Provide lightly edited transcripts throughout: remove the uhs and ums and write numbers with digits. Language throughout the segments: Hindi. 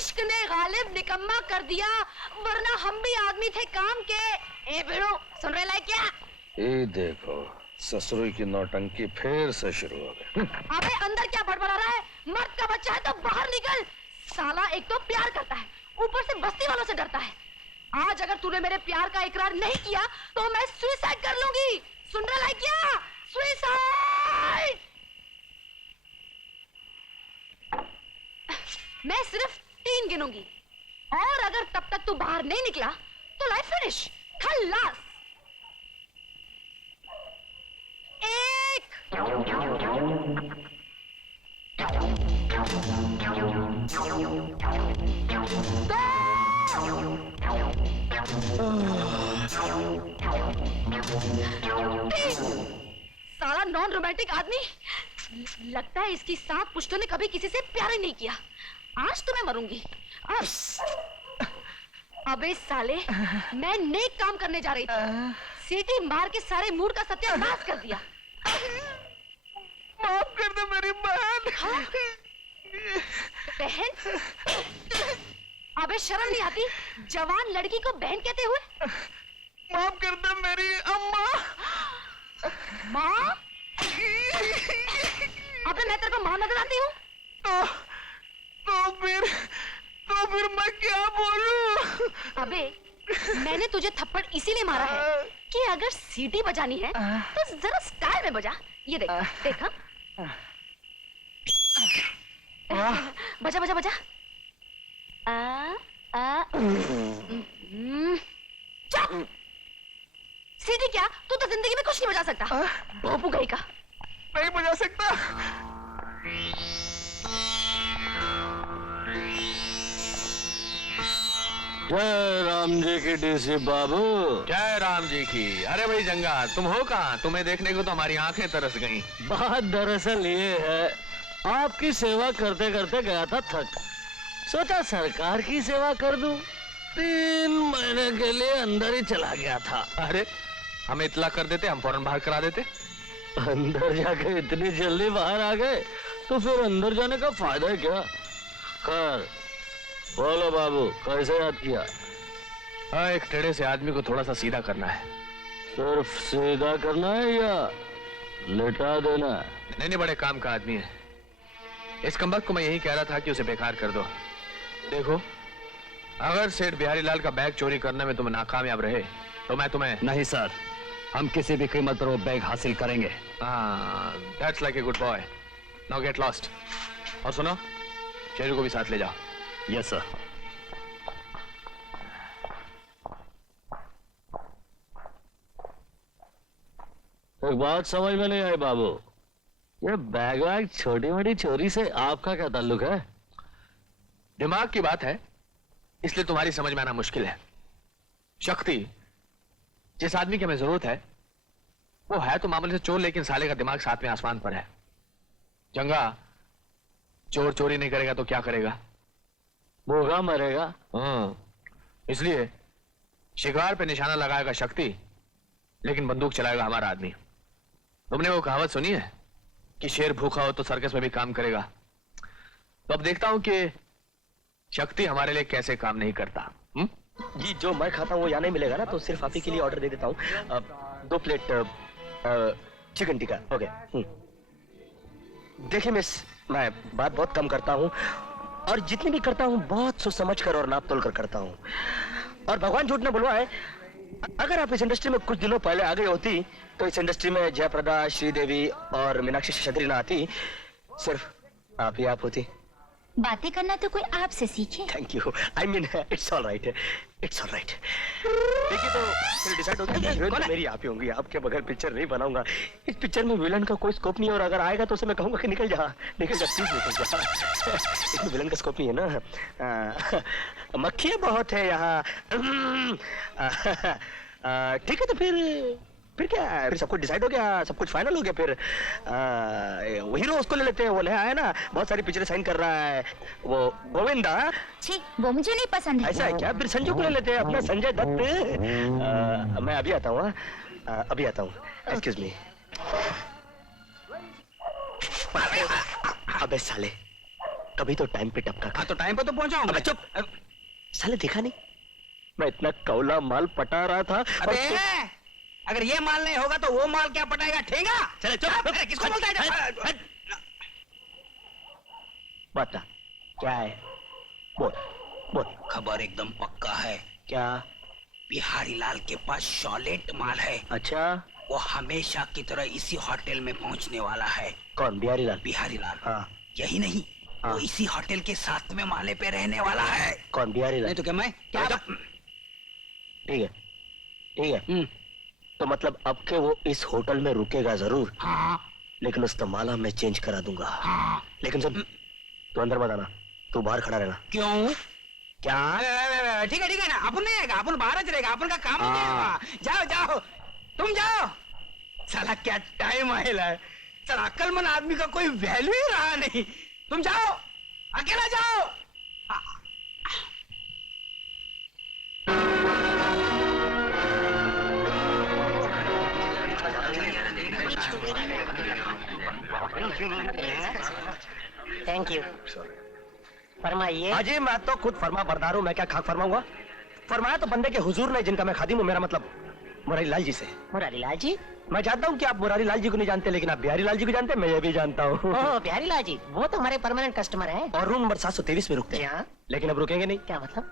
इश्क ने गालिब निकम्मा कर दिया, वरना हम भी आदमी थे काम के। ए बेड़ो, सुन रहे लायक क्या? ये देखो, ससुरी की नौटंकी फिर से शुरू हो गई। अबे अंदर क्या बड़बड़ा रहा है? मर्द का बच्चा है तो बाहर निकल। साला एक तो प्यार करता है, ऊपर से बस्ती वालों से डरता है। आज अगर तूने मेरे प्यार का इकरार नहीं किया तो मैं सुसाइड कर लूंगी। सुन रहा है क्या? सुसाइड। मैं सिर्फ 3 गिनूंगी और अगर तब तक तू बाहर नहीं निकला तो लाइफ फिनिश, खल्लास। 1 साला नॉन रोमांटिक आदमी। लगता है इसकी 7 पुश्तों ने कभी किसी से प्यार ही नहीं किया। आज तो मैं मरूंगी। अबे साले, मैं नेक काम करने जा रही थी, सीटी मार के सारे मूड का सत्यानाश कर दिया। माफ कर दे मेरी बहन। हाँ? बहन? अबे शर्म नहीं आती जवान लड़की को बहन कहते हुए? माफ कर दे मेरी अम्मा। माँ? अबे मैं तेरे को माँ नजर आती हूँ? तो फिर मैं क्या बोलूं? अबे मैंने तुझे थप्पड़ इसीलिए मारा है कि अगर सीटी बजानी है तो जरा स्टाइल में बजा। ये देख, देखा? बजा बजा बजा। चुप! सीटी क्या? तू तो जिंदगी में कुछ नहीं बजा सकता। भोपू गई का। नहीं बजा सकता। जय राम जी की डीसी बाबू। जय राम जी की। अरे भाई जंगा, तुम हो कहाँ? तुम्हें देखने को तो हमारी आंखें तरस गईं। बात दरअसल ये है, आपकी सेवा करते करते गया था थक, सोचा सरकार की सेवा कर दूं। 3 महीने के लिए अंदर ही चला गया था। अरे हमें इतला कर देते, हम फौरन बाहर करा देते। अंदर जाके इतनी जल्दी बाहर आ गए तो फिर अंदर जाने का फायदा है क्या? खैर बोलो बाबू, कैसे याद किया? एक टेढ़े से आदमी को थोड़ा सा सीधा करना है। सिर्फ सीधा करना है या लेटा देना है? नहीं नहीं, बड़े काम का आदमी है। इस कमबख्त को मैं यही कह रहा था कि उसे बेकार कर दो। देखो, अगर सेठ बिहारी लाल का बैग चोरी करने में तुम नाकामयाब रहे तो मैं तुम्हें... नहीं सर, हम किसी भी कीमत पर वो बैग हासिल करेंगे। That's like a good boy. Now get lost. और सुनो, शेरू को भी साथ ले जाओ। Yes sir. एक बात समझ में नहीं आई बाबू, ये बैग वैग छोटी मोटी चोरी से आपका क्या ताल्लुक है? दिमाग की बात है, इसलिए तुम्हारी समझ में आना मुश्किल है। शक्ति, जिस आदमी की हमें जरूरत है वो है तो मामले से चोर, लेकिन साले का दिमाग 7वें आसमान पर है। जंगा, चोर चोरी नहीं करेगा तो क्या करेगा? भूखा मरेगा। इसलिए शिकार पे निशाना लगाएगा शक्ति, लेकिन बंदूक चलाएगा हमारा आदमी। तुमने वो कहावत सुनी है कि शेर भूखा हो तो सर्कस में भी काम करेगा? तो अब देखता हूं कि शक्ति हमारे लिए कैसे काम नहीं करता। जी, जो मैं खाता हूँ वो यहाँ नहीं मिलेगा ना, तो सिर्फ आप ही के लिए ऑर्डर दे देता हूँ। 2 प्लेट चिकन टिक्का। ओके। देखिए मिस, मैं बात बहुत कम करता हूँ और जितनी भी करता हूँ बहुत सोच समझ कर और नाप तोल कर करता हूँ। और भगवान झूठ न बुलवाए, अगर आप इस इंडस्ट्री में कुछ दिनों पहले आ गई होती तो इस इंडस्ट्री में जयप्रदा, श्रीदेवी और मीनाक्षी शेषाद्री ना आती, सिर्फ आप ही आप होती। बातें करना तो कोई आपसे सीखे। Thank you. I mean it's all right, it's all right. देखिए तो फिर डिसाइड हो गया हीरोइन तो मेरी आप ही होंगी। आपके बगैर पिक्चर नहीं बनाऊंगा। इस पिक्चर में विलन का कोई स्कोप नहीं है और अगर आएगा तो उसे मैं कहूंगा कि निकल जा प्लीज निकल जा। इसमें विलन का स्कोप नहीं है ना। मक्खियाँ बहुत है यहाँ। ठीक है तो फिर क्या, फिर सब कुछ डिसाइड हो गया, सब कुछ फाइनल हो गया। फिर वो हीरो उसको ले लेते हैं, वो ले आया ना, बहुत सारी पिक्चरें साइन कर रहा है वो गोविंदा। छी, वो मुझे नहीं पसंद है। ऐसा है क्या? फिर संजू को ले लेते हैं, अपना संजय दत्त। मैं अभी आता हूँ, अभी आता हूँ। Excuse me. अबे साले, तभी तो टाइम पे टपका हाँ तो टाइम पे तो पहुंचाऊंगा। अबे चुप। साले देखा नहीं मैं इतना कौला माल पटा रहा था और अबे अगर ये माल नहीं होगा तो वो माल क्या पटाएगा? ठेंगा। चले चुप। अरे, किसको बोलता है? बता क्या है? बोल बोल। खबर एकदम पक्का है। क्या? बिहारी लाल के पास शॉलेट माल है। अच्छा वो हमेशा की तरह इसी होटल में पहुंचने वाला है। कौन? बिहारी लाल? बिहारी लाल। हाँ। यही नहीं, हाँ। वो इसी होटल के साथ में माले पे रहने वाला है। कौन? बिहारी लाल? नहीं तो क्या मैं क्या? ठीक है ठीक है। तो मतलब अब के वो इस होटल में रुकेगा जरूर, हाँ लेकिन उसका माला मैं चेंज करा दूंगा। हाँ। लेकिन सुन, तू अंदर मत आना, तू बाहर खड़ा रहना। क्यों? क्या? ठीक है ना, अपन नहीं आएगा, अपन बाहर च रहेगा, अपन का काम नहीं हाँ। है। जाओ जाओ तुम जाओ। साला क्या टाइम आएला है। साला अक्लमंद आदमी का कोई वैल्यू ही रहा नहीं। तुम जाओ, अकेला जाओ। Thank you. फरमाइए। अजी मैं तो खुद फरमा बरदार हूँ, मैं क्या खाक फरमाऊंगा? फरमाया तो बंदे के हुजूर ने जिनका मैं खादिम हूँ, मेरा मतलब मुरारी लाल जी से। मुरारी लाल जी? मैं जानता हूँ कि आप मुरारी लाल जी को नहीं जानते, लेकिन आप बिहारी लाल जी को जानते हैं, मैं ये भी जानता हूँ। ओह बिहारी लाल जी, वो तो हमारे परमानेंट कस्टमर हैं। और रूम नंबर 723 में रुकते जी हैं। हाँ। लेकिन अब रुकेंगे नहीं। क्या मतलब?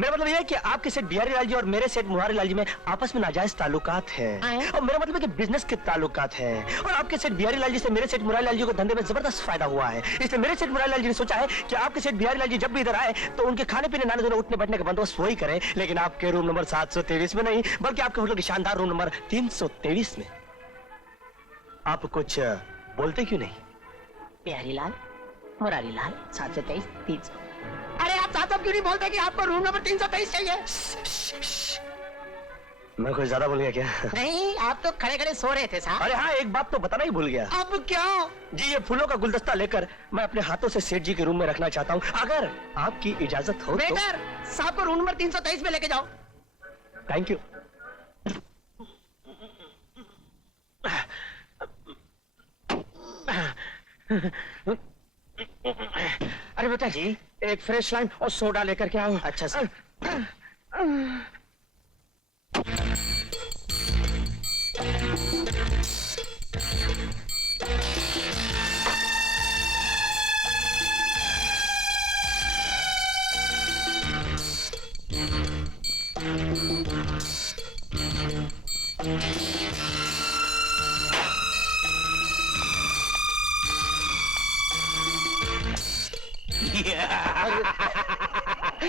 मेरा मतलब ये है कि आपके सेठ बिहारी लाल जी और मेरे सेठ मुरारी लाल जी में आपस में नाजायज ताल्लुकात हैं। हैं? और मेरा मतलब है कि बिजनेस के ताल्लुकात हैं। और आपके सेठ बिहारी लाल जी से मेरे सेठ मुरारी लाल जी को धंधे में जबरदस्त फायदा हुआ है। इसलिए मेरे सेठ मुरारी लाल जी ने सोचा है कि आपके सेठ बिहारी लाल जी जब भी इधर आए तो उनके खाने पीने नाने दोनों उठने बैठने का बंदोबस्त वही करें, लेकिन आपके रूम नंबर 723 में नहीं, बल्कि आपके होटल के शानदार रूम नंबर 323 में। आप कुछ बोलते क्यों नहीं? बिहारी लाल, मुरारी लाल, 723, 300। अरे आप साहब क्यों नहीं बोलते कि आपको रूम नंबर 323 चाहिए? मैं कुछ ज्यादा बोल गया क्या? नहीं, आप तो खड़े खड़े सो रहे थे साहब। अरे हाँ, एक बात तो बताना ही भूल गया। अब क्या? जी, ये फूलों का गुलदस्ता लेकर मैं अपने हाथों से सेठ जी के रूम में रखना चाहता हूँ, अगर आपकी इजाजत हो तो। बेटर साहब को रूम नंबर 323 में लेके जाओ। Thank you. अरे बेटा जी, एक फ्रेश लाइन और सोडा लेकर के आओ। अच्छा सर।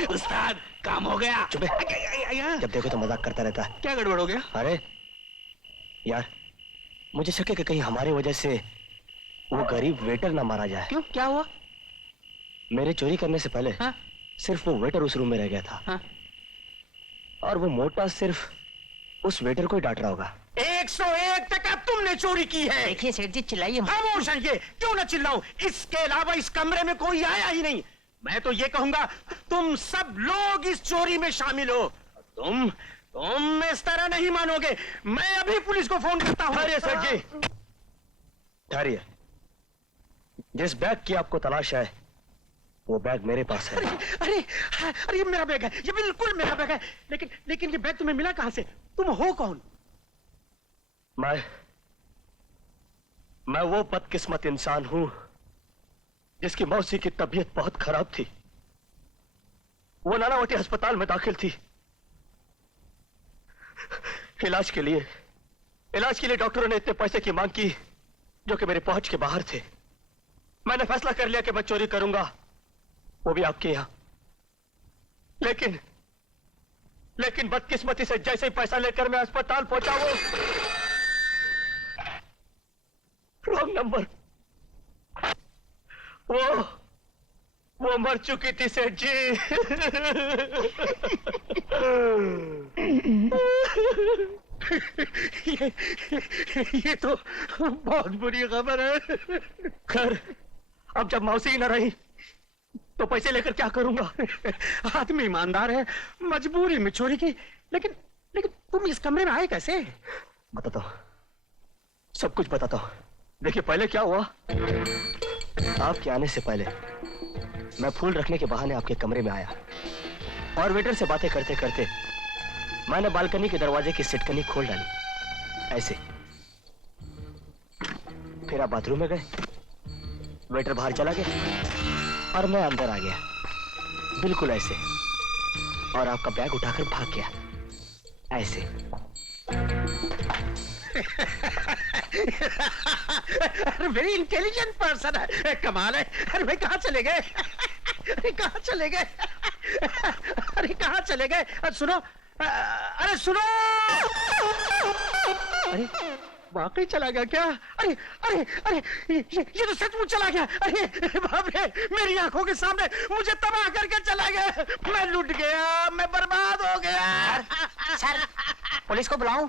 उस्ताद काम हो गया। चुप है। जब देखो तो मजाक करता रहता है। क्या गड़बड़ हो गया? अरे यार, मुझे शक है कि कहीं हमारी वजह से वो गरीब वेटर ना मारा जाए। क्यों, क्या हुआ? मेरे चोरी करने से पहले हाँ? सिर्फ वो वेटर उस रूम में रह गया था। हाँ? और वो मोटा सिर्फ उस वेटर को ही डांट रहा होगा। 101 टका तुमने चोरी की है। देखिए सेठ जी, चिल्लाइए मत। खामोश है ये, क्यों ना चिल्लाऊं? इसके अलावा इस कमरे में कोई आया ही नहीं। मैं तो ये कहूंगा तुम सब लोग इस चोरी में शामिल हो। तुम इस तरह नहीं मानोगे। मैं अभी पुलिस को फोन करता हूँ। अरे सर जी, ठहरिए। जिस बैग की आपको तलाश है वो बैग मेरे पास है। अरे अरे ये मेरा बैग है, ये बिल्कुल मेरा बैग है। लेकिन ये बैग तुम्हें मिला कहां से? तुम हो कौन? मैं वो बदकिस्मत इंसान हूं जिसकी मौसी की तबीयत बहुत खराब थी। वो नानावटी अस्पताल में दाखिल थी। इलाज के लिए डॉक्टरों ने इतने पैसे की मांग की जो कि मेरे पहुंच के बाहर थे। मैंने फैसला कर लिया कि मैं चोरी करूंगा, वो भी आपके यहां। लेकिन बदकिस्मती से जैसे ही पैसा लेकर मैं अस्पताल पहुंचा, वो रॉन्ग नंबर। वो मर चुकी थी सेठ जी। ये तो बहुत बुरी खबर है। खैर, अब जब मौसी ही न रही तो पैसे लेकर क्या करूंगा? आदमी ईमानदार है, मजबूरी में चोरी की। लेकिन तुम इस कमरे में आए कैसे? बताता हूं, सब कुछ बताता हूं। देखिए, पहले क्या हुआ, आपके आने से पहले मैं फूल रखने के बहाने आपके कमरे में आया और वेटर से बातें करते करते मैंने बालकनी के दरवाजे की सिटकनी खोल डाली, ऐसे। फिर आप बाथरूम में गए, वेटर बाहर चला गया और मैं अंदर आ गया, बिल्कुल ऐसे। और आपका बैग उठाकर भाग गया, ऐसे। अरे वेरी इंटेलिजेंट पर्सन है, कमाल है। अरे भाई कहाँ चले गए? अरे कहाँ चले गए? अरे कहाँ चले गए? सुनो, अरे सुनो, अरे वाकई चला गया क्या? अरे अरे अरे ये तो सचमुच चला गया। अरे बाप रे, मेरी आंखों के सामने मुझे तबाह करके चला गया। मैं लुट गया, मैं बर्बाद हो गया। सर, पुलिस को बुलाऊं?